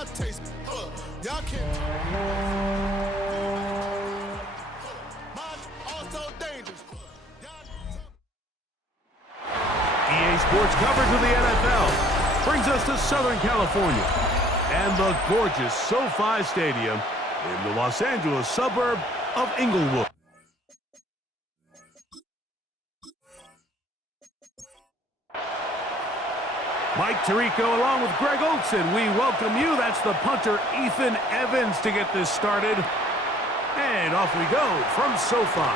my taste. Y'all can't. Mine also dangerous. EA Sports coverage of the NFL brings us to Southern California and the gorgeous SoFi Stadium in the Los Angeles suburb of Inglewood. Mike Tirico along with Greg Olson, we welcome you. That's the punter Ethan Evans to get this started. And off we go from SoFi.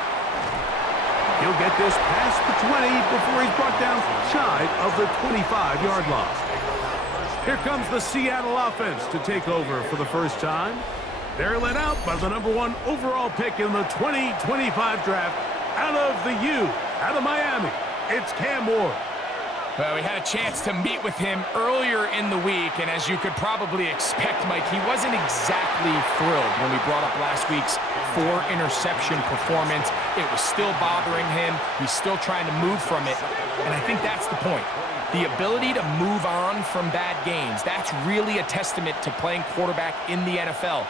He'll get this past the 20 before he's brought down shy of the 25-yard line. Here comes the Seattle offense to take over for the first time. They're led out by the #1 overall pick in the 2025 draft out of the U, out of Miami. It's Cam Ward. Well, we had a chance to meet with him earlier in the week, and as you could probably expect, Mike, he wasn't exactly thrilled when we brought up last week's 4-interception performance. It was still bothering him. He's still trying to move from it, and I think that's the point. The ability to move on from bad games, that's really a testament to playing quarterback in the NFL.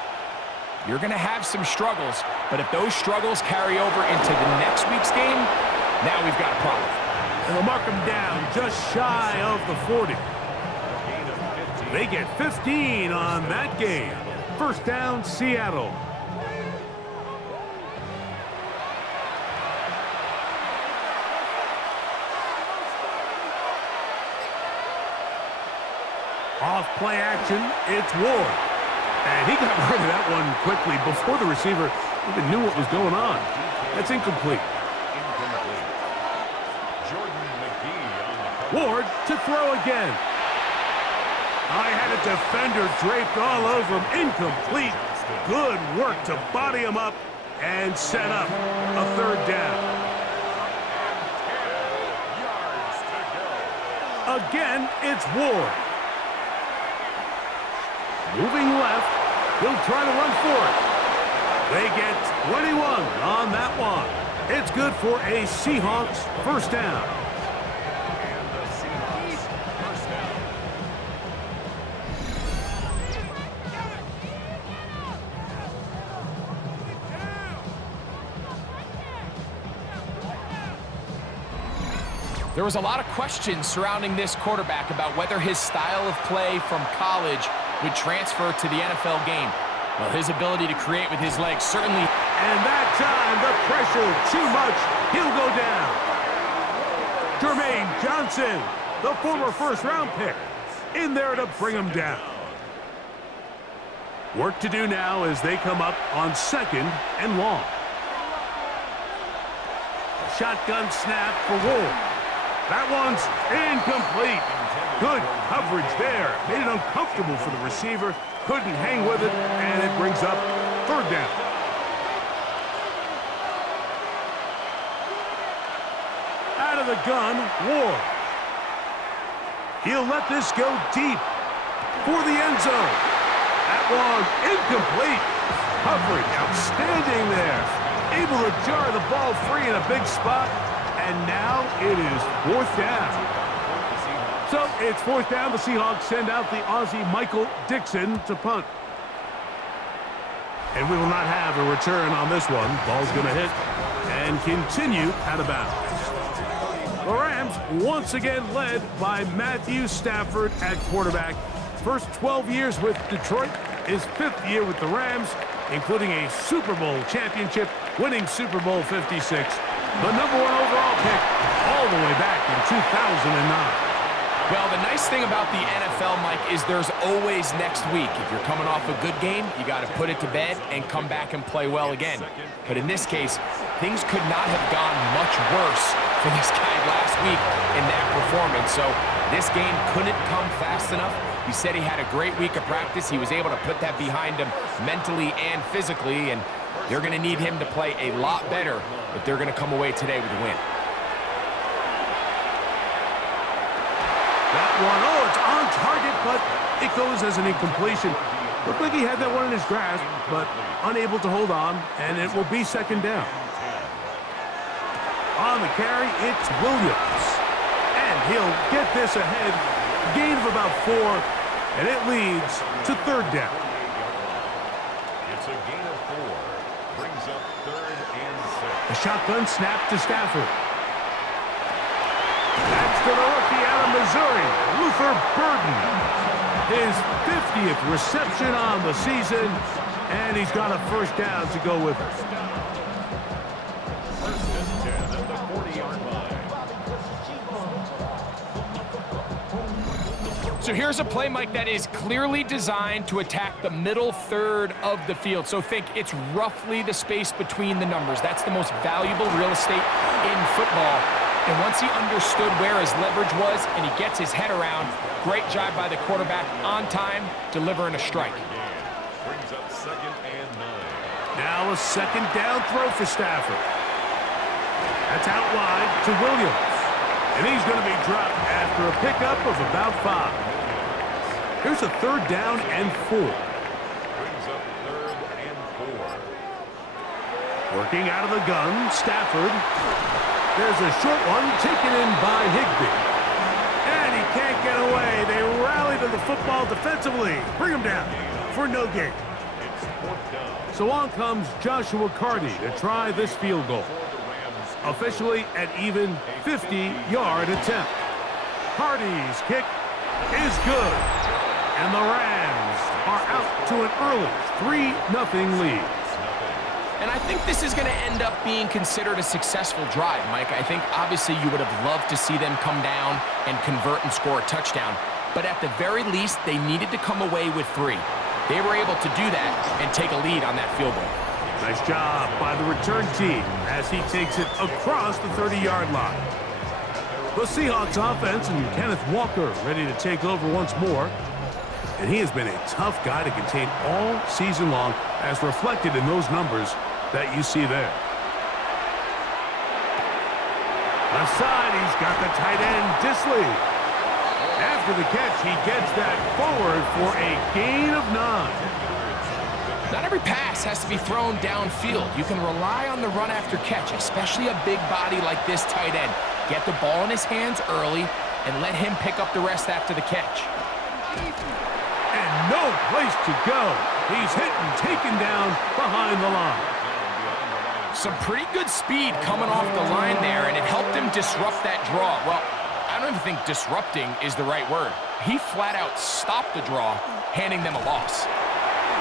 You're going to have some struggles, but if those struggles carry over into the next week's game, now we've got a problem. And they'll mark him down just shy of the 40. They get 15 on that game. First down, Seattle. Off play action, it's Ward. And he got rid of that one quickly before the receiver even knew what was going on. That's incomplete. Ward to throw again. I had a defender draped all over him. Incomplete. Good work to body him up and set up a third down. Again, it's Ward. Moving left. He'll try to run for it. They get 21 on that one. It's good for a Seahawks first down. There was a lot of questions surrounding this quarterback about whether his style of play from college would transfer to the NFL game. Well, his ability to create with his legs certainly... And that time, the pressure too much. He'll go down. Jermaine Johnson, the former first-round pick, in there to bring him down. Work to do now as they come up on 2nd and long. Shotgun snap for Ward. That one's incomplete. Good coverage there. Made it uncomfortable for the receiver. Couldn't hang with it, and it brings up third down. Out of the gun, Ward. He'll let this go deep for the end zone. That one incomplete. Coverage outstanding there. Able to jar the ball free in a big spot. And now it is 4th down. So it's 4th down. The Seahawks send out the Aussie Michael Dixon to punt. And we will not have a return on this one. Ball's going to hit and continue out of bounds. The Rams once again led by Matthew Stafford at quarterback. First 12 years with Detroit, his 5th year with the Rams, including a Super Bowl championship, winning Super Bowl 56. The #1 overall pick all the way back in 2009. Well, the nice thing about the NFL, Mike, is there's always next week. If you're coming off a good game, you got to put it to bed and come back and play well again. But in this case, things could not have gone much worse for this guy last week in that performance. So this game couldn't come fast enough. He said he had a great week of practice. He was able to put that behind him mentally and physically, and they're going to need him to play a lot better if they're going to come away today with a win. That one, it's on target, but it goes as an incompletion. Looked like he had that one in his grasp, but unable to hold on, and it will be 2nd down. On the carry, it's Williams. And he'll get this ahead. Gain of about 4. And it leads to third down. It's a gain of 4. Brings up 3rd and 6. A shotgun snap to Stafford. That's to the rookie out of Missouri, Luther Burden. His 50th reception on the season, and he's got a first down to go with it. 1st and 10 at the 40-yard line. So here's a play, Mike, that is clearly designed to attack the middle third of the field. So think it's roughly the space between the numbers. That's the most valuable real estate in football. And once he understood where his leverage was and he gets his head around, great job by the quarterback on time, delivering a strike. Brings up 2nd and 9. Now a second down throw for Stafford. That's out wide to Williams. And he's going to be dropped after a pickup of about 5. Here's a third down and 4. Brings up 3rd and 4. Working out of the gun, Stafford. There's a short one taken in by Higbee. And he can't get away. They rally to the football defensively. Bring him down for no gain. It's 4th down. So on comes Joshua Carty to try this field goal. Officially an even 50-yard attempt. Carty's kick is good. And the Rams are out to an early 3-0 lead. And I think this is going to end up being considered a successful drive, Mike. I think obviously you would have loved to see them come down and convert and score a touchdown. But at the very least, they needed to come away with 3. They were able to do that and take a lead on that field goal. Nice job by the return team as he takes it across the 30-yard line. The Seahawks offense and Kenneth Walker ready to take over once more. And he has been a tough guy to contain all season long, as reflected in those numbers that you see there. Left side, he's got the tight end, Disley. After the catch, he gets that forward for a gain of 9. Not every pass has to be thrown downfield. You can rely on the run after catch, especially a big body like this tight end. Get the ball in his hands early and let him pick up the rest after the catch. And no place to go. He's hit and taken down behind the line. Some pretty good speed coming off the line there, and it helped him disrupt that draw. Well, I don't even think disrupting is the right word. He flat out stopped the draw, handing them a loss.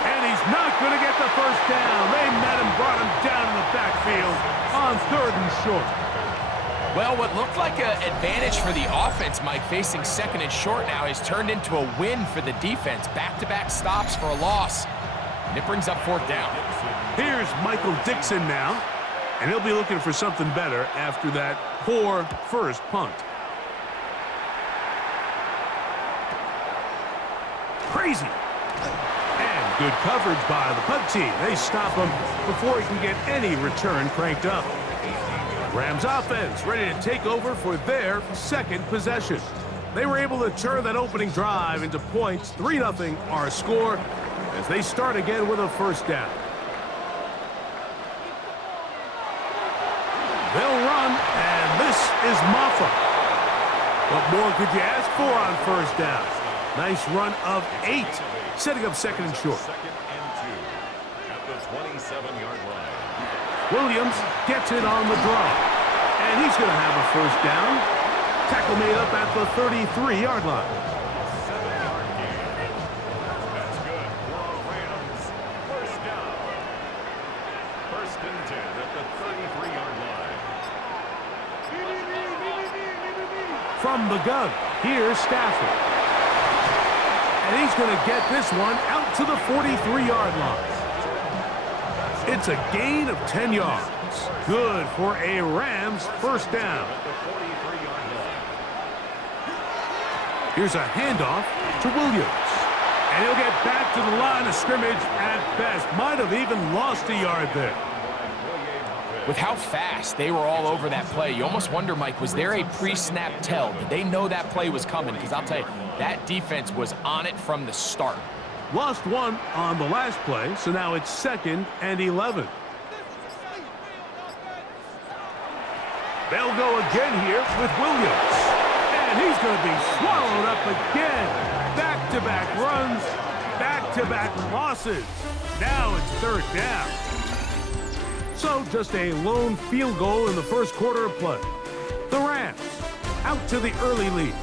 And he's not going to get the first down. They met him, brought him down in the backfield on 3rd and short. Well, what looked like an advantage for the offense, Mike, facing 2nd and short now, has turned into a win for the defense. Back-to-back stops for a loss. And it brings up 4th down. Here's Michael Dixon now, and he'll be looking for something better after that poor first punt. Crazy. And good coverage by the punt team. They stop him before he can get any return cranked up. Rams offense ready to take over for their 2nd possession. They were able to turn that opening drive into points. 3-0 our score as they start again with a first down. They'll run, and this is Maffa. What more could you ask for on first down? Nice run of 8, setting up 2nd and short. 2nd and 2 at the 27-yard line. Williams gets it on the draw, and he's going to have a first down. Tackle made up at the 33-yard line. 7-yard gain. That's good for our Rams. First down. 1st and 10 at the 33-yard line. From the gun, here's Stafford. And he's going to get this one out to the 43-yard line. It's a gain of 10 yards. Good for a Rams first down. Here's a handoff to Williams. And he'll get back to the line of scrimmage at best. Might have even lost a yard there. With how fast they were all over that play, you almost wonder, Mike, was there a pre-snap tell? Did they know that play was coming? Because I'll tell you, that defense was on it from the start. Lost one on the last play, so now it's 2nd and 11. They'll go again here with Williams. And he's going to be swallowed up again. Back Back-to-back runs, back-to-back losses. Now it's third down. So just a lone field goal in the first quarter of play. The Rams out to the early lead.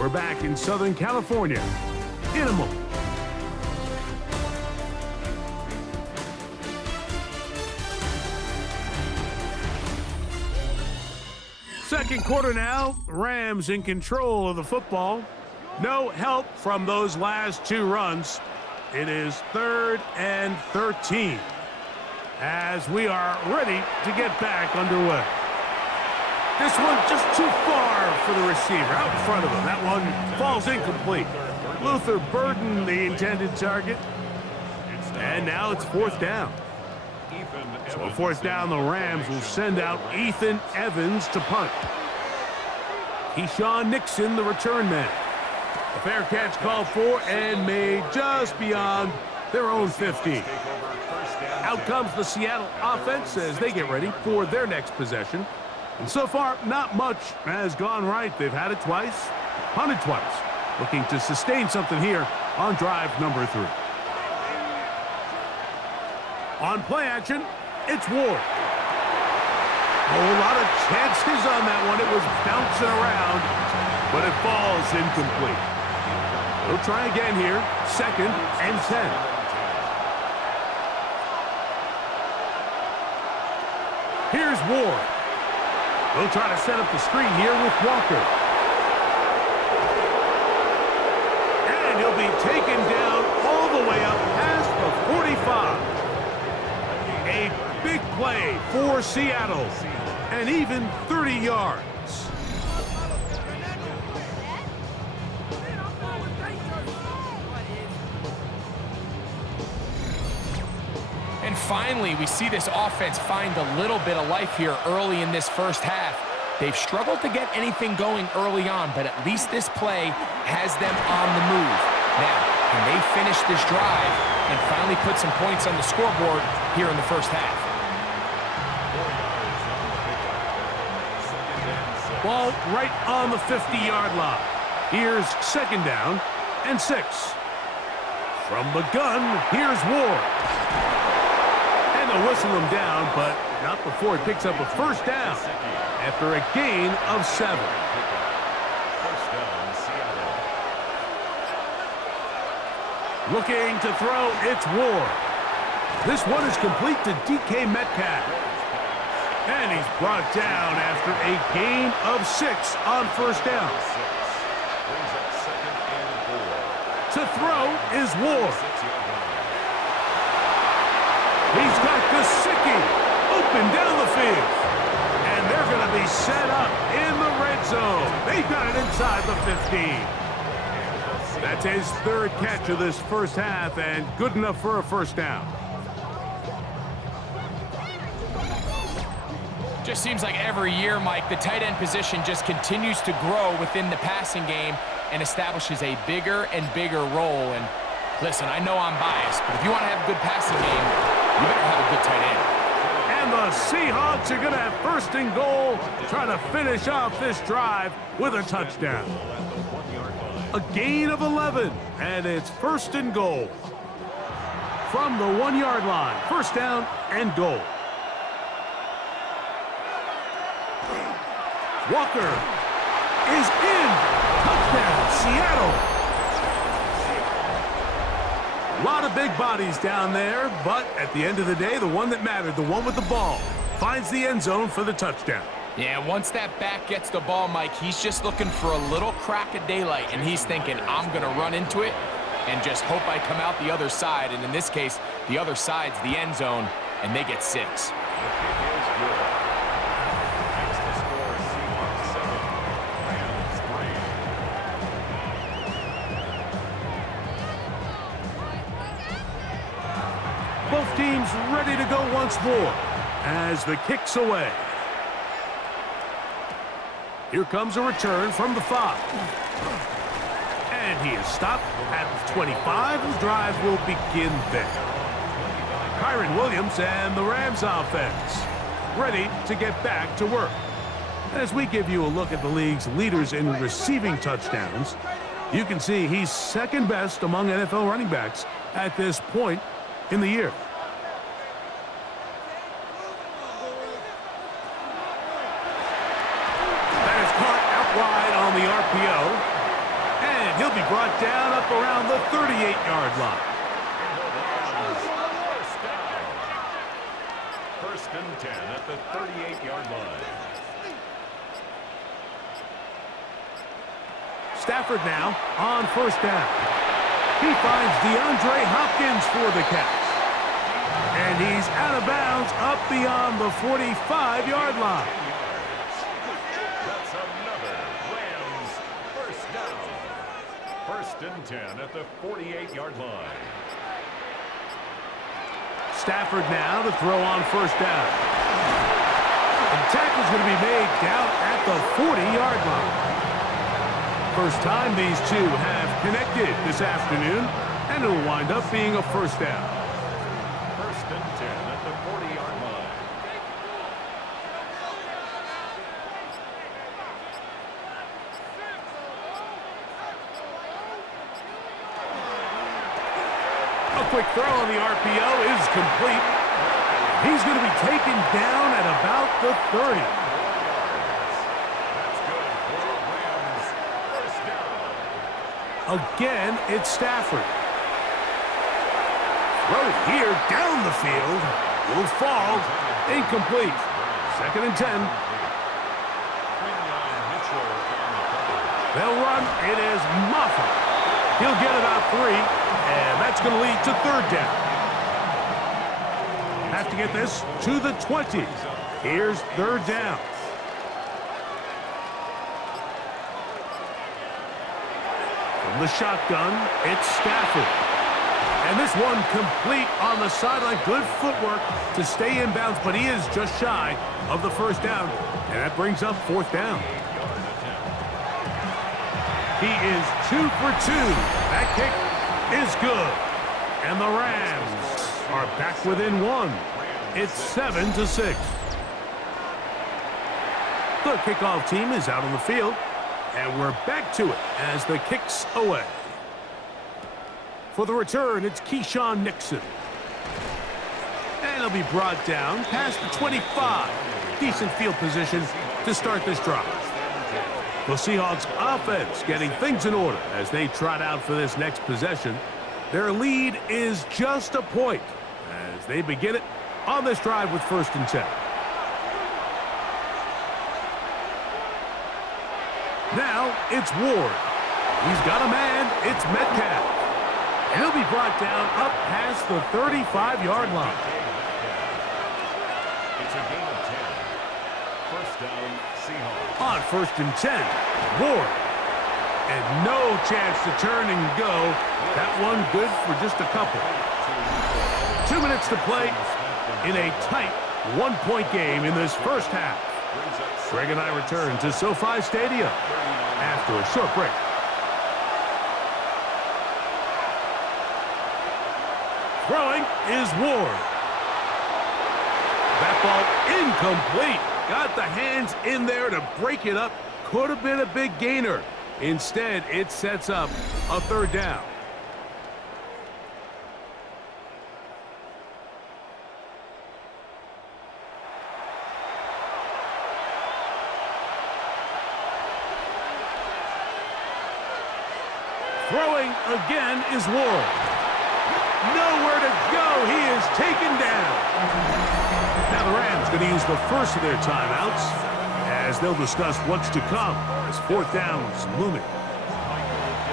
We're back in Southern California in a moment. Second quarter now, Rams in control of the football. No help from those last two runs. It is 3rd and 13 as we are ready to get back underway. This one just too far for the receiver out in front of him. That one falls incomplete. Luther Burden, the intended target. And now it's 4th down. So 4th down, the Rams will send out Ethan Evans to punt. Keyshawn Nixon, the return man. A fair catch called for and made just beyond their own 50. Out comes the Seattle offense as they get ready for their next possession. And so far, not much has gone right. They've had it twice, punted twice. Looking to sustain something here on drive number 3. On play action, it's Ward. A whole lot of chances on that one. It was bouncing around, but it falls incomplete. They'll try again here, 2nd and 10. Here's Ward. They'll try to set up the screen here with Walker. And he'll be taken down all the way up past the 45. A big play for Seattle, and even 30 yards. And finally, we see this offense find a little bit of life here early in this first half. They've struggled to get anything going early on, but at least this play has them on the move. Now, can they finish this drive and finally put some points on the scoreboard here in the first half? Ball right on the 50-yard line. Here's 2nd down and 6. From the gun, here's Ward. And they'll whistle him down, but not before he picks up a 1st down after a gain of 7. Looking to throw, it's Ward. This one is complete to DK Metcalf. And he's brought down after a gain of 6 on 1st down. To throw is Ward. He's got Gesicki open down the field. And they're going to be set up in the red zone. They've got it inside the 15. That's his 3rd catch of this first half and good enough for a 1st down. Just seems like every year, Mike, the tight end position just continues to grow within the passing game and establishes a bigger and bigger role. And listen, I know I'm biased, but if you want to have a good passing game, you better have a good tight end. And the Seahawks are going to have 1st and goal, trying to finish off this drive with a touchdown. A gain of 11, and it's 1st and goal. From the 1-yard line, 1st down and goal. Walker is in. Touchdown, Seattle. A lot of big bodies down there, but at the end of the day, the one that mattered, the one with the ball, finds the end zone for the touchdown. Yeah, once that back gets the ball, Mike, he's just looking for a little crack of daylight, and he's thinking, I'm going to run into it and just hope I come out the other side. And in this case, the other side's the end zone, and they get 6. Both teams ready to go once more as the kick's away. Here comes a return from the 5. And he is stopped at the 25. The drive will begin there. Kyron Williams and the Rams offense ready to get back to work. As we give you a look at the league's leaders in receiving touchdowns, You can see he's second best among NFL running backs at this point in the year. That is caught out wide on the RPO. And he'll be brought down up around the 38-yard line. First and 10 at the 38-yard line. Stafford now on first down. He finds DeAndre Hopkins for the catch. And he's out of bounds up beyond the 45-yard line. That's another Rams first down. First and 10 at the 48-yard line. Stafford now to throw on first down. The tackle's going to be made down at the 40-yard line. First time these two have connected this afternoon, and it'll wind up being a first down. First and 10 at the 40-yard line. A quick throw on the RPO is complete. He's going to be taken down at about the 30. Again, it's Stafford. Throw here down the field. Will fall. Incomplete. Second and 10. They'll run. It is Moffa. He'll get about 3, and that's going to lead to third down. Have to get this to the 20. Here's third down. The shotgun, it's Stafford. And this one complete on the sideline. Good footwork to stay in bounds, but he is just shy of the first down. And that brings up fourth down. He is 2 for 2. That kick is good. And the Rams are back within 1. It's 7-6. The kickoff team is out on the field. And we're back to it as the kick's away. For the return, it's Keyshawn Nixon. And he'll be brought down past the 25. Decent field position to start this drive. The Seahawks offense getting things in order as they trot out for this next possession. Their lead is just a point as they begin it on this drive with first and 10. Now, it's Ward. He's got a man. It's Metcalf. And he'll be brought down up past the 35-yard line. It's a gain of 10. First down, Seahawks. On first and 10, Ward. And no chance to turn and go. That one good for just a couple. 2 minutes to play in a tight one-point game in this first half. Greg and I return to SoFi Stadium after a short break. Throwing is Ward. That ball incomplete. Got the hands in there to break it up. Could have been a big gainer. Instead, it sets up a third down. Throwing again is Ward. Nowhere to go. He is taken down. Now the Rams going to use the first of their timeouts as they'll discuss what's to come as fourth down's looming.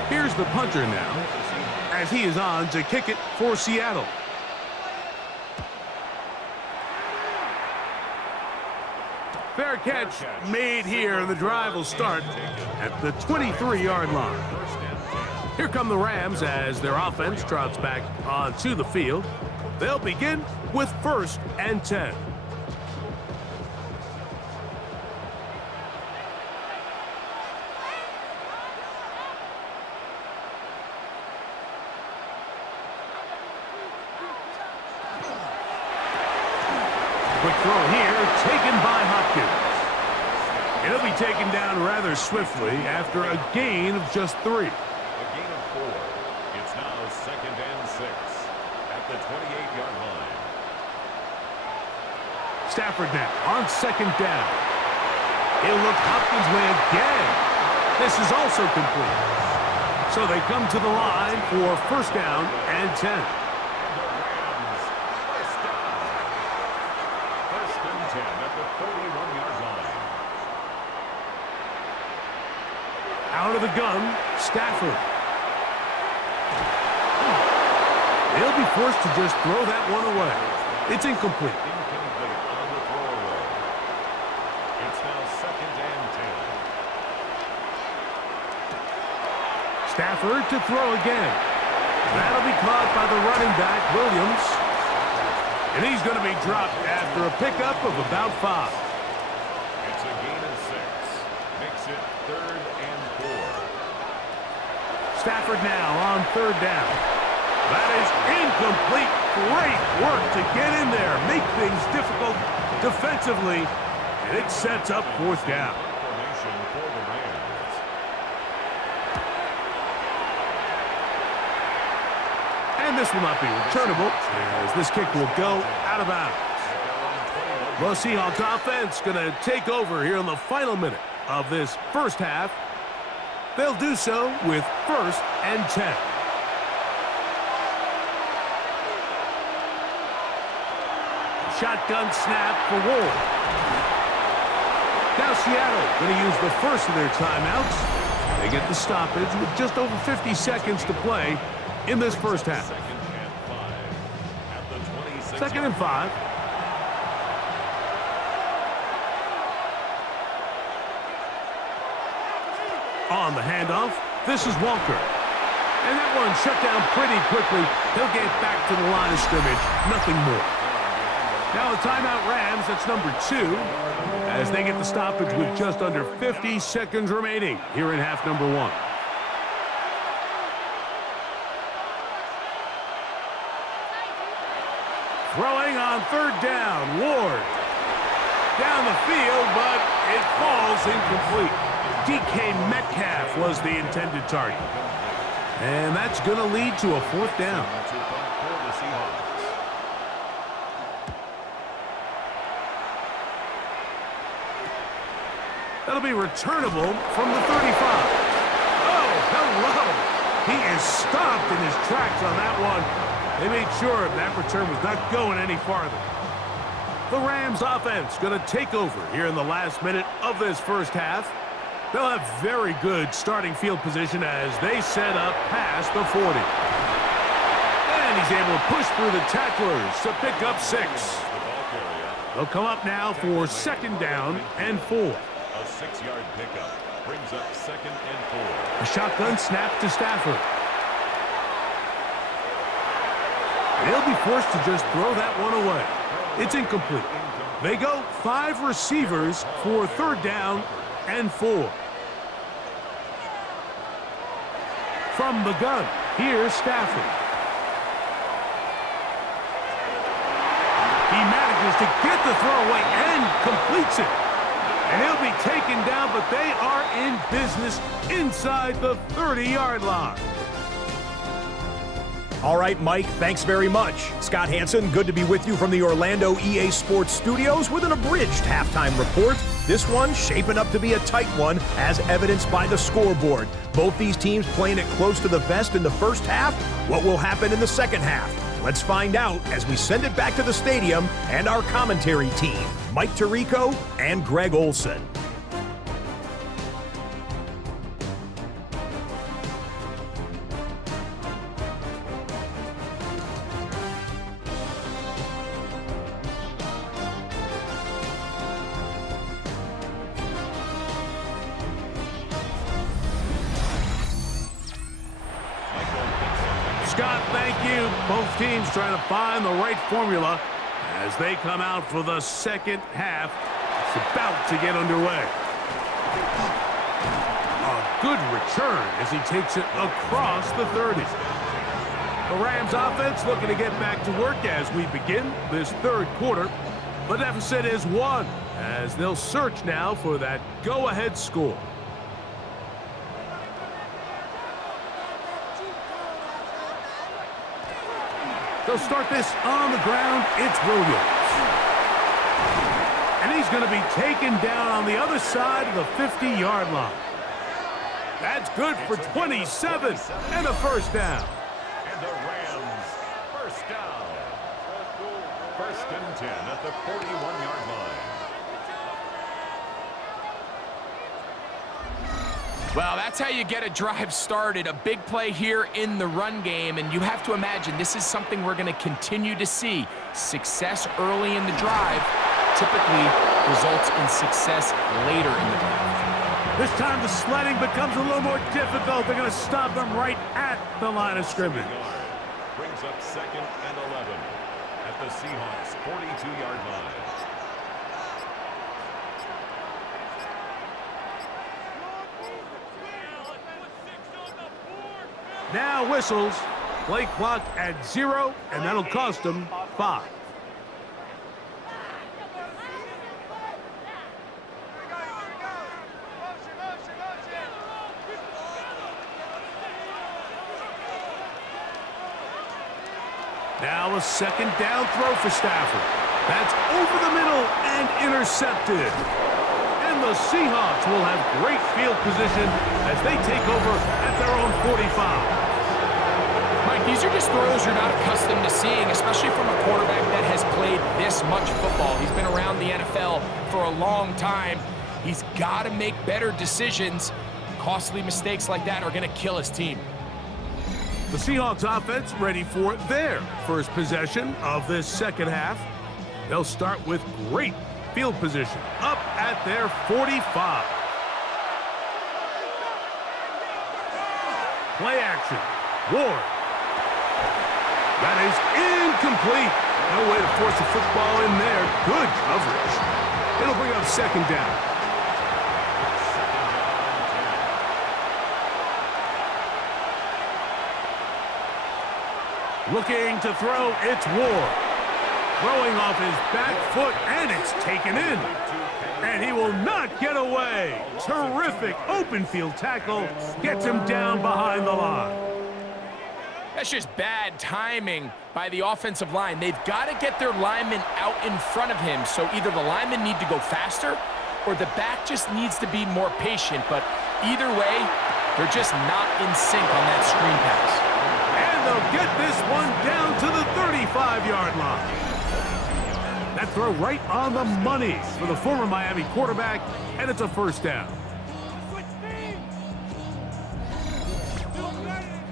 Here's the punter now as he is on to kick it for Seattle. Fair catch made here, and the drive will start at the 23-yard line. Here come the Rams as their offense trots back onto the field. They'll begin with first and 10. Quick throw here, taken by Hopkins. It'll be taken down rather swiftly after a gain of just 3. A gain of 4. It's now 2nd and 6 at the 28-yard line. Stafford now on 2nd down. He'll look Hopkins' way again. This is also complete. So they come to the line for 1st down and 10. The Rams, 1st down. 1st and 10 at the 31-yard line. Out of the gun, Stafford. They'll be forced to just throw that one away. It's incomplete. Incomplete on the throwaway. It's now 2nd and 10. Stafford to throw again. That'll be caught by the running back, Williams. And he's going to be dropped after a pickup of about 5. It's a gain of 6. Makes it 3rd and 4. Stafford now on 3rd down. That is incomplete. Great work to get in there, make things difficult defensively, and it sets up 4th down. Formation for the Rams. And this will not be returnable, as this kick will go out of bounds. The Seahawks offense going to take over here in the final minute of this 1st half. They'll do so with 1st and 10. Shotgun snap for Ward. Now Seattle going to use the first of their timeouts. They get the stoppage with just over 50 seconds to play in this 1st half. 2nd and 5. On the handoff, this is Walker. And that one shut down pretty quickly. He'll get back to the line of scrimmage. Nothing more. Now a timeout Rams, that's number 2, as they get the stoppage with just under 50 seconds remaining here in half number 1. Throwing on 3rd down, Ward. Down the field, but it falls incomplete. DK Metcalf was the intended target. And that's going to lead to a 4th down. That'll be returnable from the 35. Oh, hello. He is stopped in his tracks on that one. They made sure that return was not going any farther. The Rams offense going to take over here in the last minute of this 1st half. They'll have very good starting field position as they set up past the 40. And he's able to push through the tacklers to pick up 6. They'll come up now for 2nd down and 4. A 6-yard pickup brings up 2nd and 4. A shotgun snap to Stafford. They'll be forced to just throw that one away. It's incomplete. They go 5 receivers for 3rd down and 4. From the gun, here's Stafford. He manages to get the throw away and completes it. And he'll be taken down, but they are in business inside the 30-yard line. All right, Mike, thanks very much. Scott Hansen, good to be with you from the Orlando EA Sports Studios with an abridged halftime report. This one shaping up to be a tight one, as evidenced by the scoreboard. Both these teams playing it close to the vest in the 1st half. What will happen in the 2nd half? Let's find out as we send it back to the stadium and our commentary team, Mike Tirico and Greg Olson. Scott, thank you. Both teams trying to find the right formula as they come out for the 2nd half. It's about to get underway. A good return as he takes it across the 30. The Rams offense looking to get back to work as we begin this 3rd quarter. The deficit is 1 as they'll search now for that go-ahead score. They'll start this on the ground. It's Williams. And he's going to be taken down on the other side of the 50-yard line. That's good for 27 and a first down. And the Rams, first down. First and 10 at the 41-yard line. Well, that's how you get a drive started. A big play here in the run game, and you have to imagine this is something we're going to continue to see. Success early in the drive typically results in success later in the drive. This time the sledding becomes a little more difficult. They're going to stop him right at the line of scrimmage. Brings up second and 11 at the Seahawks 42-yard line. Now whistles. Play clock at 0, and that'll cost them 5. Now a second down throw for Stafford. That's over the middle and intercepted. And the Seahawks will have great field position as they take over at their own 45. Mike, these are just throws you're not accustomed to seeing, especially from a quarterback that has played this much football. He's been around the NFL for a long time. He's got to make better decisions. Costly mistakes like that are going to kill his team. The Seahawks offense ready for their first possession of this second half. They'll start with great field position up at their 45. Play action. Ward. That is incomplete. No way to force the football in there. Good coverage. It'll bring up second down. Looking to throw, it's Ward. Throwing off his back foot, and it's taken in. And he will not get away. Terrific open field tackle. Gets him down behind the line. That's just bad timing by the offensive line. They've got to get their linemen out in front of him. So either the linemen need to go faster or the back just needs to be more patient. But either way, they're just not in sync on that screen pass. And they'll get this one down to the 35-yard line. That throw right on the money for the former Miami quarterback, and it's a first down.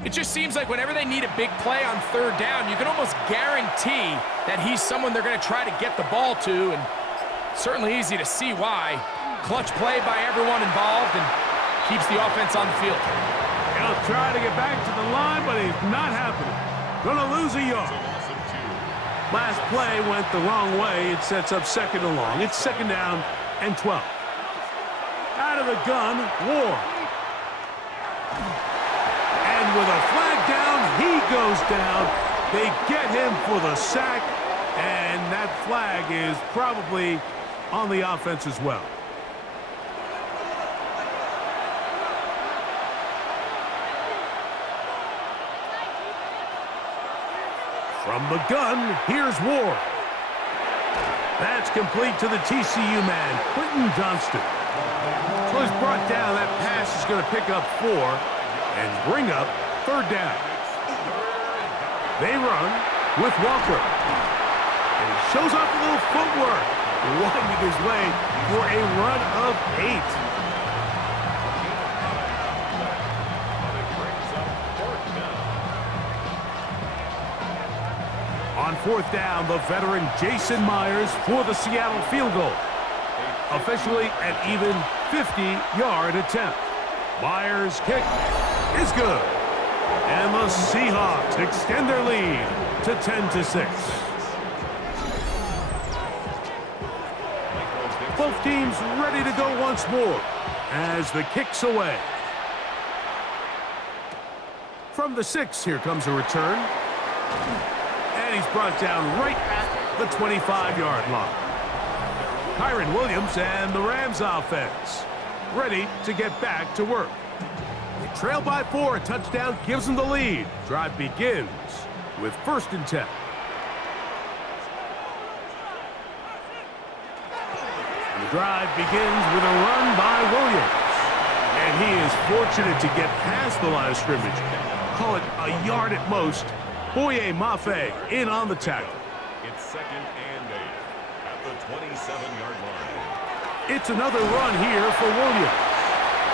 It just seems like whenever they need a big play on third down, you can almost guarantee that he's someone they're going to try to get the ball to, and certainly easy to see why. Clutch play by everyone involved and keeps the offense on the field. He'll try to get back to the line, but it's not happening. Gonna lose a yard. Last play went the wrong way. It sets up second and long. It's second down and 12. Out of the gun, Ward. And with a flag down, he goes down. They get him for the sack, and that flag is probably on the offense as well. From the gun, here's Ward. That's complete to the TCU man, Quentin Johnston. So he's brought down. That pass is going to pick up 4 and bring up third down. They run with Walker. And he shows off a little footwork, winding his way for a run of 8. On fourth down, the veteran Jason Myers for the Seattle field goal. Officially an even 50-yard attempt. Myers' kick is good. And the Seahawks extend their lead to 10-6. Both teams ready to go once more as the kick's away. From the 6, here comes a return. And he's brought down right at the 25-yard line. Kyron Williams and the Rams offense ready to get back to work. They trail by 4. A touchdown gives them the lead. Drive begins with 1st and 10. The drive begins with a run by Williams. And he is fortunate to get past the line of scrimmage. Call it a yard at most. Boye Mafe in on the tackle. It's 2nd and 8 at the 27-yard line. It's another run here for Williams.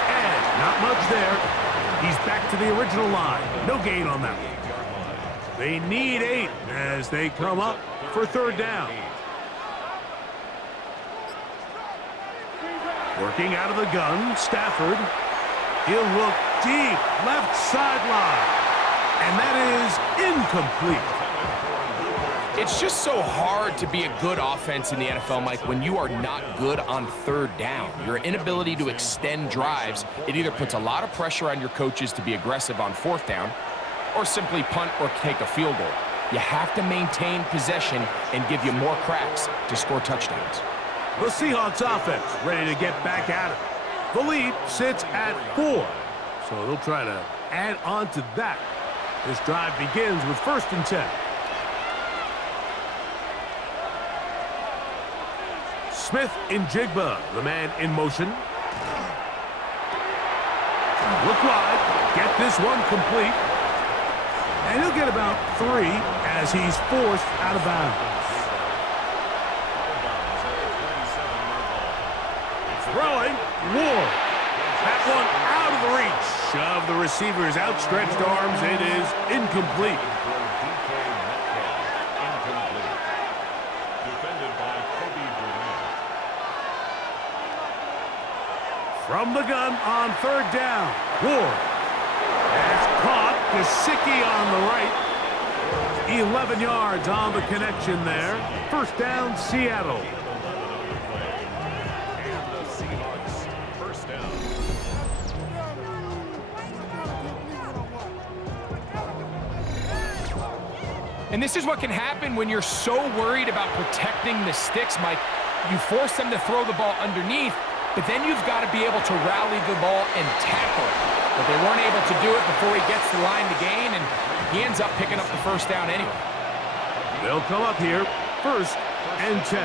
And not much there. He's back to the original line. No gain on that one. They need 8 as they come up for 3rd down. Working out of the gun, Stafford. He'll look deep, left sideline. And that is incomplete. It's just so hard to be a good offense in the NFL, Mike, when you are not good on 3rd down. Your inability to extend drives, it either puts a lot of pressure on your coaches to be aggressive on 4th down or simply punt or take a field goal. You have to maintain possession and give you more cracks to score touchdowns. The Seahawks offense ready to get back at it. The lead sits at 4, so they'll try to add on to that. This drive begins with 1st and 10. Smith in Jigba, the man in motion. Look wide, get this one complete. And he'll get about 3 as he's forced out of bounds. Throwing, Ward. That one out of the reach of the receiver's outstretched arms. It is incomplete. From the gun on 3rd down, Ward has caught Gesicki on the right. 11 yards on the connection there. 1st down, Seattle. And this is what can happen when you're so worried about protecting the sticks, Mike. You force them to throw the ball underneath, but then you've got to be able to rally the ball and tackle it. But they weren't able to do it before he gets the line to gain, and he ends up picking up the 1st down anyway. They'll come up here, 1st and 10.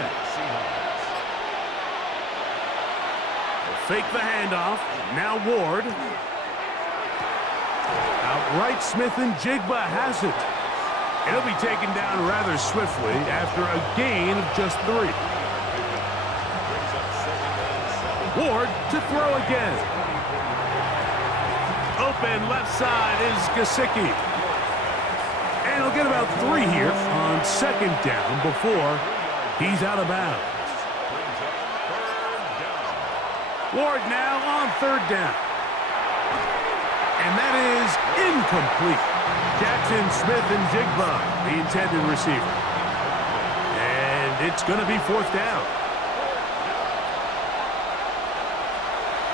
They'll fake the handoff. Now Ward. Outright Smith and Jigba has it. He'll be taken down rather swiftly after a gain of just 3. Ward to throw again. Open left side is Gesicki. And he'll get about 3 here on 2nd down before he's out of bounds. Ward now on 3rd down. And that is incomplete. Jackson, Smith, and Jigba, the intended receiver. And it's going to be 4th down.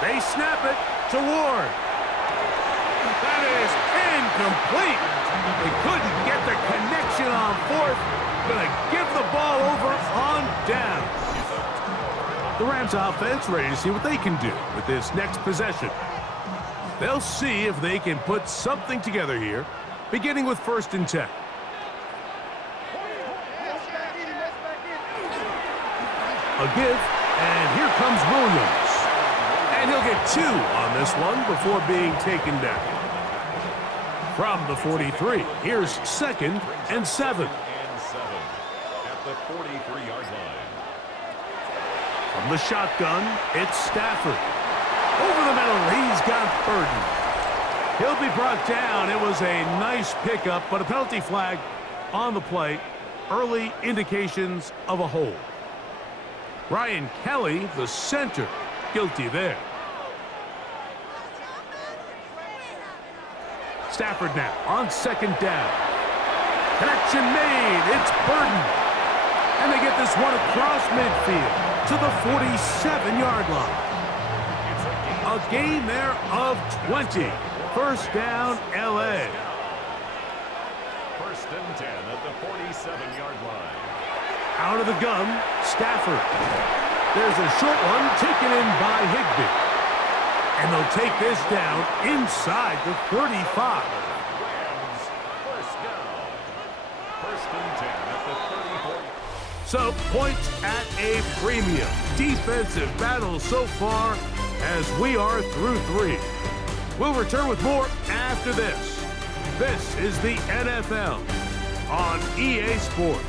They snap it to Ward. That is incomplete. They couldn't get the connection on 4th. Going to give the ball over on down. The Rams offense ready to see what they can do with this next possession. They'll see if they can put something together here, beginning with 1st and 10. A give, and here comes Williams. And he'll get 2 on this one before being taken down. From the 43, here's 2nd and 7. At the 43-yard line. From the shotgun, it's Stafford. Over the middle, he's got Burden. He'll be brought down. It was a nice pickup, but a penalty flag on the play. Early indications of a hold. Ryan Kelly, the center, guilty there. Stafford now on 2nd down. Connection made. It's Burden. And they get this one across midfield to the 47-yard line. A gain there of 20. 1st down, L.A. 1st and 10 at the 47-yard line. Out of the gun, Stafford. There's a short one taken in by Higbee. And they'll take this down inside the 35. Rams, 1st down. First and 10 at the 34. So, points at a premium. Defensive battle so far as we are through 3. We'll return with more after this. This is the NFL on EA Sports.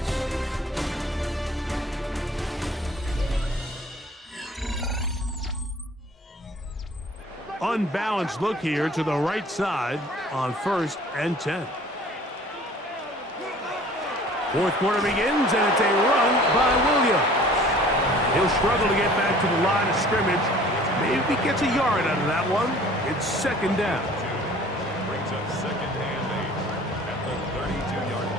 Unbalanced look here to the right side on 1st and 10. Fourth quarter begins, and it's a run by Williams. He'll struggle to get back to the line of scrimmage. Maybe gets a yard out of that one. It's 2nd down. Brings up 2nd and 8 at the 32-yard line.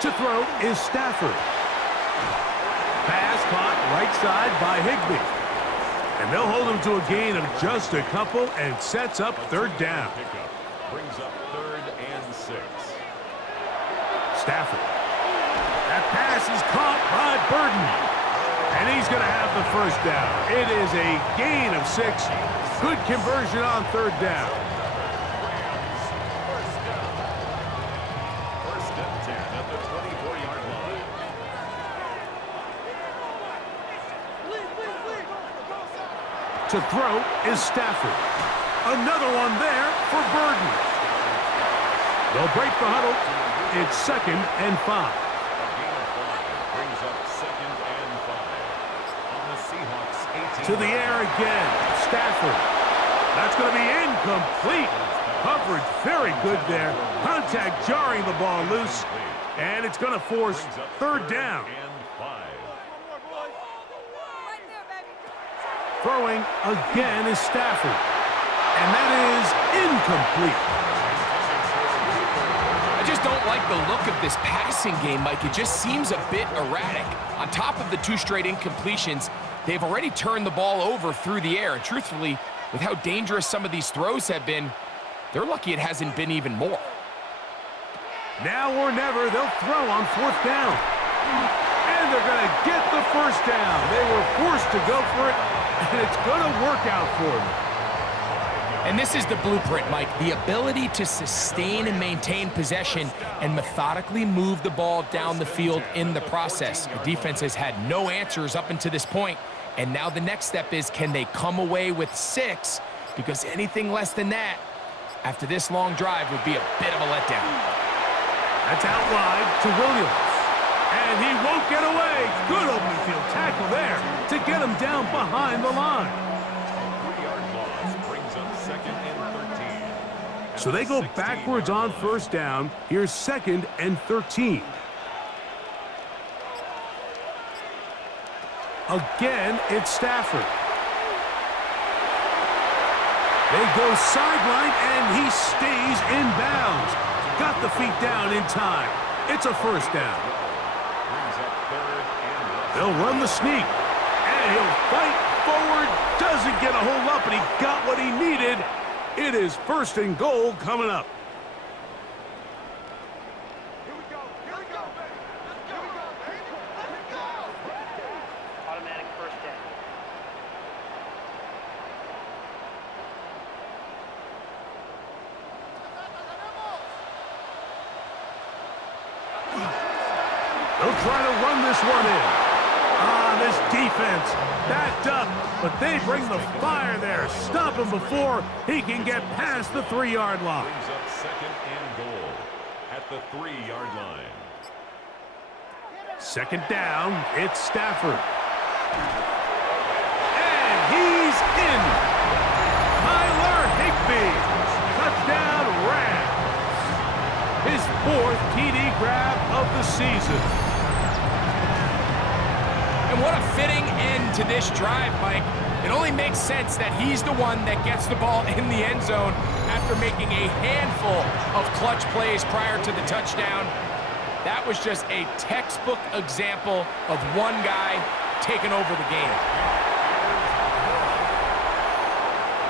To throw is Stafford. Pass caught right side by Higbee. And they'll hold him to a gain of just a couple and sets up 3rd down. Pickup brings up 3rd and 6. Stafford. That pass is caught by Burden. And he's going to have the 1st down. It is a gain of 6. Good conversion on 3rd down. First and 10 at the 24-yard line. To throw is Stafford. Another one there for Burden. They'll break the huddle. It's 2nd and 5. A gain of 5 brings up 2nd and 5 on the Seahawks 18. To the air again. Stafford. That's going to be incomplete. Coverage very good there. Contact jarring the ball loose. And it's going to force 3rd down. And 5. Throwing again is Stafford. And that is incomplete. I just don't like the look of this passing game, Mike. It just seems a bit erratic. On top of the 2 straight incompletions, they've already turned the ball over through the air. And truthfully, with how dangerous some of these throws have been, they're lucky it hasn't been even more. Now or never, they'll throw on 4th down. And they're going to get the 1st down. They were forced to go for it, and it's going to work out for them. And this is the blueprint, Mike. The ability to sustain and maintain possession and methodically move the ball down the field in the process. The defense has had no answers up until this point, and now the next step is, can they come away with 6? Because anything less than that, after this long drive, would be a bit of a letdown. That's out wide to Williams. And he won't get away. Good open field tackle there to get him down behind the line. 3-yard loss brings up 2nd and 13. So they go backwards on 1st down. Here's 2nd and 13. Again, it's Stafford. They go sideline, and he stays in bounds. Got the feet down in time. It's a 1st down. Brings up 3rd and 11. They'll run the sneak, and he'll fight forward. Doesn't get a hold up, and he got what he needed. It is 1st and goal coming up. Here we go. Here we go, baby. Here we go, baby. Here we go. Automatic 1st down. They'll try to run this one in. This defense backed up, but they bring the fire there. Stop him before he can get past the 3-yard line. Brings up 2nd and goal at the 3-yard line. 2nd down, it's Stafford. And he's in. Tyler Higbee. Touchdown Rams. His 4th TD grab of the season. And what a fitting end to this drive, Mike. It only makes sense that he's the one that gets the ball in the end zone after making a handful of clutch plays prior to the touchdown. That was just a textbook example of one guy taking over the game.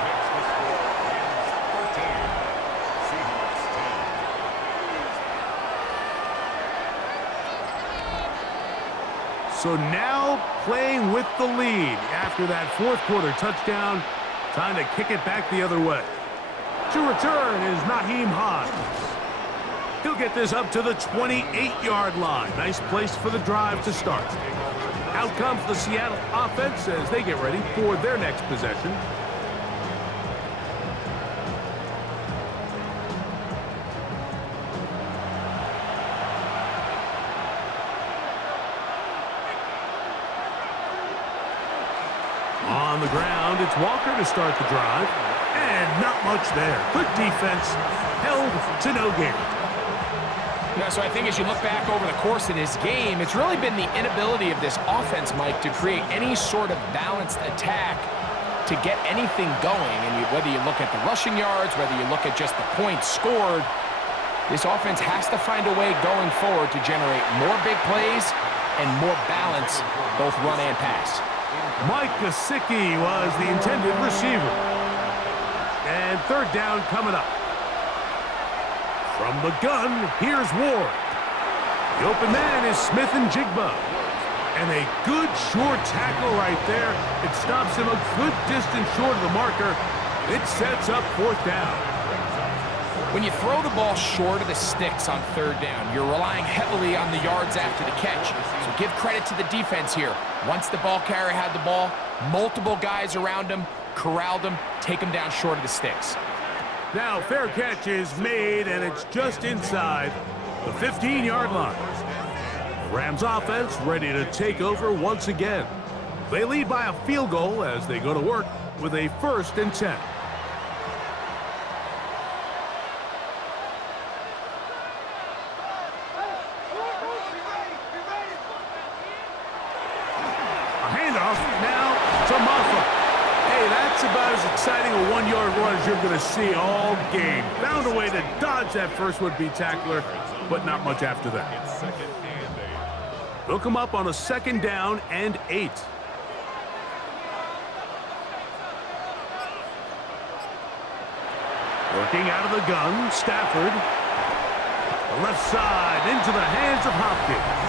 Makes the score Rams 14, Seahawks 10. So now playing with the lead after that fourth quarter touchdown. Time to kick it back the other way. To return is Naheem Hines. He'll get this up to the 28-yard line. Nice place for the drive to start. Out comes the Seattle offense as they get ready for their next possession. On the ground, it's Walker to start the drive. And not much there. Good defense. Held to no gain. Yeah, so I think as you look back over the course of this game, it's really been the inability of this offense, Mike, to create any sort of balanced attack to get anything going. And whether you look at the rushing yards, whether you look at just the points scored, this offense has to find a way going forward to generate more big plays and more balance, both run and pass. Mike Gesicki was the intended receiver. And third down coming up. From the gun, here's Ward. The open man is Smith and Jigba. And a good short tackle right there. It stops him a good distance short of the marker. It sets up fourth down. When you throw the ball short of the sticks on third down, you're relying heavily on the yards after the catch. So give credit to the defense here. Once the ball carrier had the ball, multiple guys around him, corralled him, take him down short of the sticks. Now fair catch is made, and it's just inside the 15-yard line. The Rams offense ready to take over once again. They lead by a field goal as they go to work with a 1st and 10. A handoff now to Muffa. Hey, that's about as exciting a 1-yard run as you're going to see all game. Found a way to dodge that first would-be tackler, but not much after that. They'll come up on a 2nd down and 8. Working out of the gun, Stafford. The left side into the hands of Hopkins.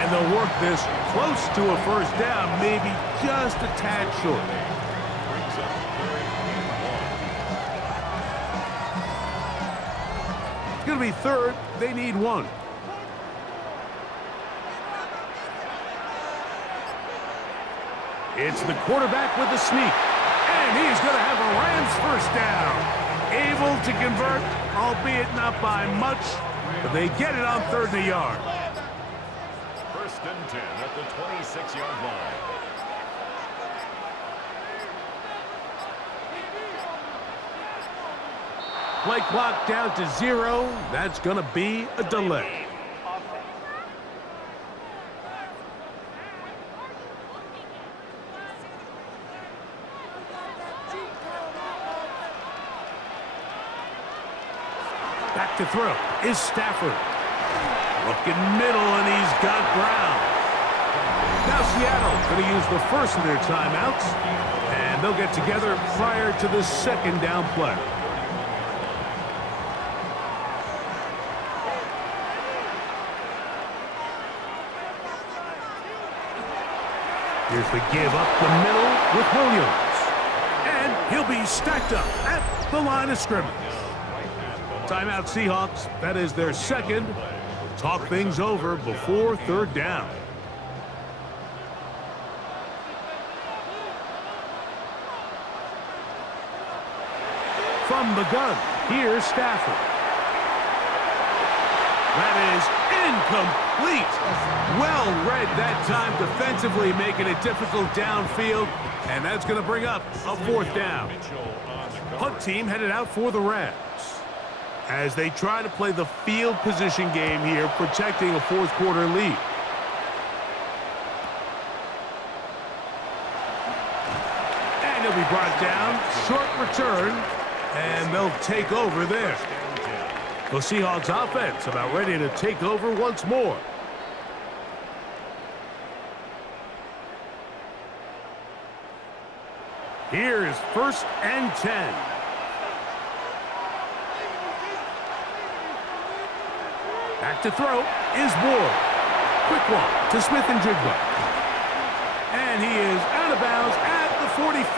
And they'll work this close to a 1st down, maybe just a tad short. It's going to be 3rd. They need 1. It's the quarterback with the sneak. And he's going to have a Rams 1st down. Able to convert, albeit not by much, but they get it on 3rd and a yard. 1st and 10 at the 26-yard line. Play clock down to 0. That's going to be a delay. Back to throw is Stafford. Looking middle, and he's got Brown. Now Seattle going to use the first of their timeouts, and they'll get together prior to the 2nd down play. Here's the give up the middle with Williams. And he'll be stacked up at the line of scrimmage. Timeout Seahawks. That is their 2nd. Talk things over before 3rd down. From the gun, here's Stafford. That is incomplete. Well read that time defensively, making it difficult downfield, and that's going to bring up a 4th down. Punt team headed out for the Rams as they try to play the field position game here, protecting a 4th quarter lead. And he'll be brought down. Short return, and they'll take over there. The Seahawks offense about ready to take over once more. Here's 1st and 10. Back to throw is Ward. Quick walk to Smith and Jigba. And he is out of bounds at the 45.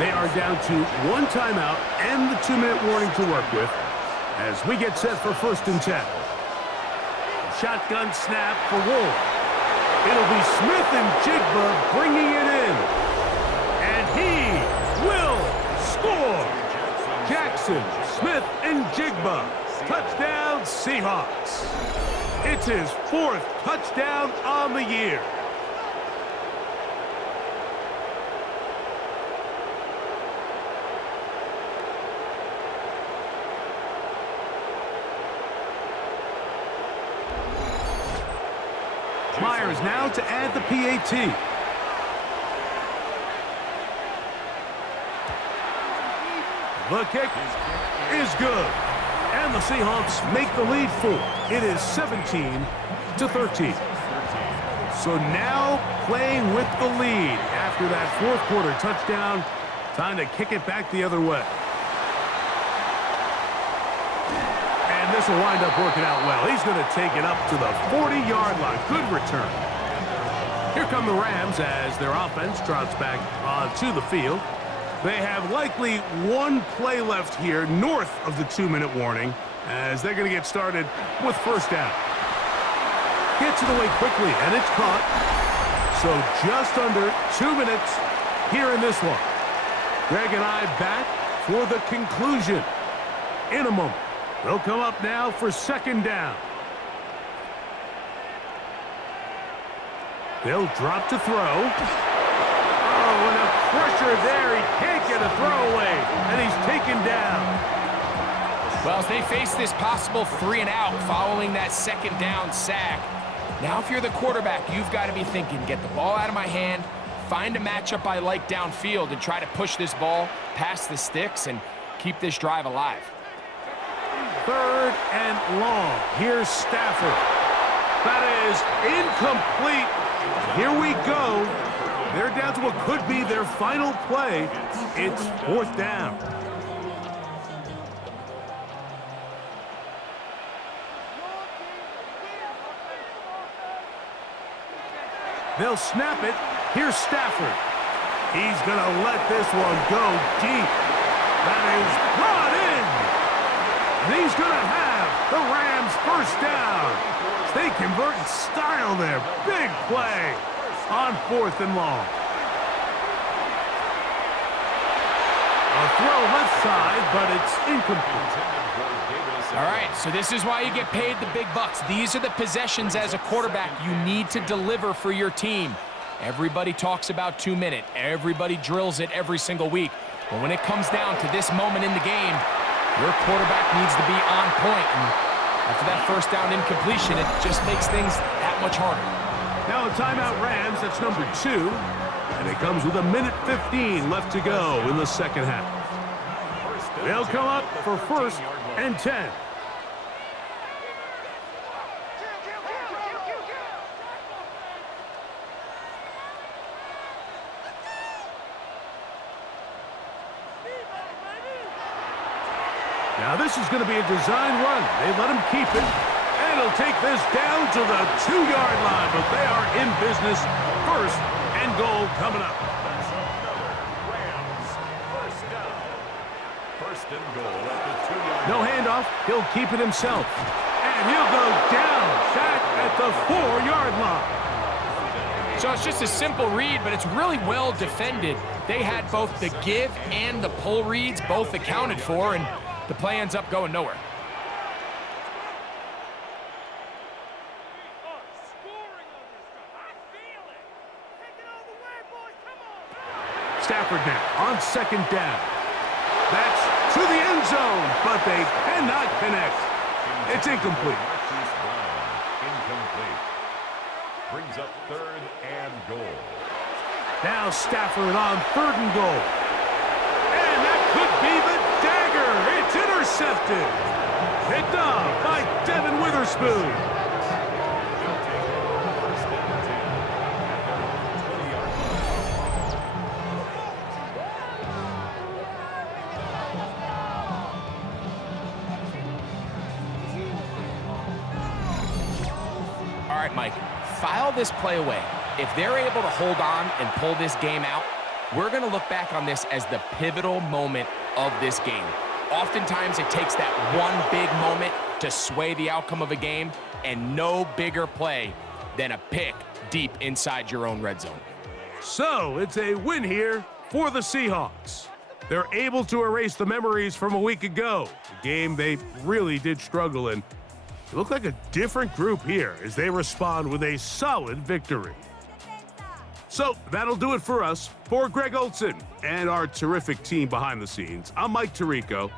They are down to 1 timeout and the 2-minute warning to work with as we get set for 1st and 10. Shotgun snap for Wolf. It'll be Smith and Jigba bringing it in. And he will score. Jackson, Smith, and Jigba. Touchdown, Seahawks. It's his 4th touchdown on the year. Myers now to add the PAT. The kick is good. And the Seahawks make the lead 4. It is 17-13. So now playing with the lead after that 4th quarter touchdown. Time to kick it back the other way. And this will wind up working out well. He's going to take it up to the 40-yard line. Good return. Here come the Rams as their offense trots back onto the field. They have likely 1 play left here north of the 2-minute warning as they're going to get started with 1st down. Gets it away quickly, and it's caught. So just under 2 minutes here in this one. Greg and I back for the conclusion in a moment. They'll come up now for 2nd down. They'll drop to throw. Oh, and a pressure there. He can't get a throwaway, and he's taken down. Well, as they face this possible 3-and-out following that 2nd down sack, now if you're the quarterback, you've got to be thinking, get the ball out of my hand, find a matchup I like downfield, and try to push this ball past the sticks and keep this drive alive. 3rd and long. Here's Stafford. That is incomplete. Here we go. They're down to what could be their final play. It's 4th down. They'll snap it. Here's Stafford. He's going to let this one go deep. That is brought in. And he's going to have the Rams 1st down. They convert in style there. Big play on 4th and long. A throw left side, but it's incomplete. All right, so this is why you get paid the big bucks. These are the possessions as a quarterback you need to deliver for your team. Everybody talks about 2-minute. Everybody drills it every single week. But when it comes down to this moment in the game, your quarterback needs to be on point. And after that 1st down incompletion, it just makes things that much harder. Now a timeout Rams, that's number 2. And it comes with 1:15 left to go in the 2nd half. They'll come up for 1st and 10. Now this is going to be a design run. They let him keep it. And he'll take this down to the 2-yard line. But they are in business. 1st and goal coming up. That's another Rams 1st down. 1st and goal at the 2-yard line. No handoff. He'll keep it himself. And he'll go down back at the 4-yard line. So it's just a simple read, but it's really well defended. They had both the give and the pull reads both accounted for, and the play ends up going nowhere. Stafford now on 2nd down. That's to the end zone, but they cannot connect. It's incomplete. Incomplete. Brings up 3rd and goal. Now Stafford on 3rd and goal. And that could be the dagger. It's intercepted. Picked off by Devin Witherspoon. right, Mike, file this play away. If they're able to hold on and pull this game out, we're going to look back on this as the pivotal moment of this game. Oftentimes, it takes that one big moment to sway the outcome of a game, and no bigger play than a pick deep inside your own red zone. So it's a win here for the Seahawks. They're able to erase the memories from a week ago, a game they really did struggle in. It looked like a different group here as they respond with a solid victory. So that'll do it for us. For Greg Olson and our terrific team behind the scenes, I'm Mike Tirico.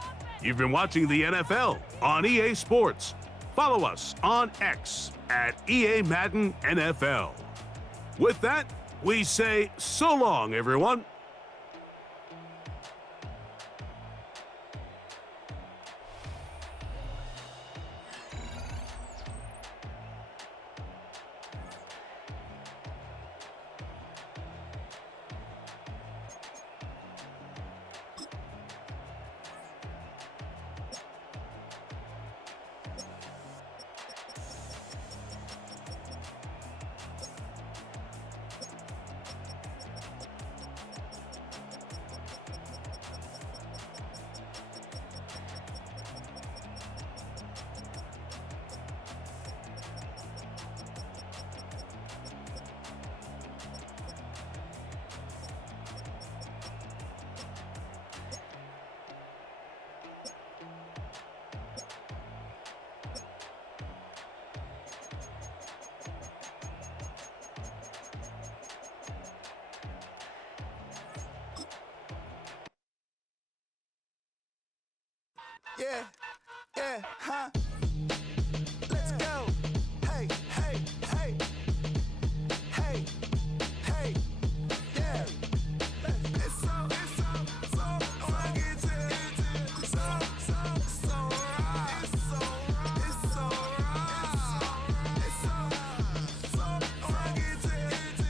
You've been watching the NFL on EA Sports. Follow us on X at EA Madden NFL. With that, we say so long, everyone. Yeah, huh?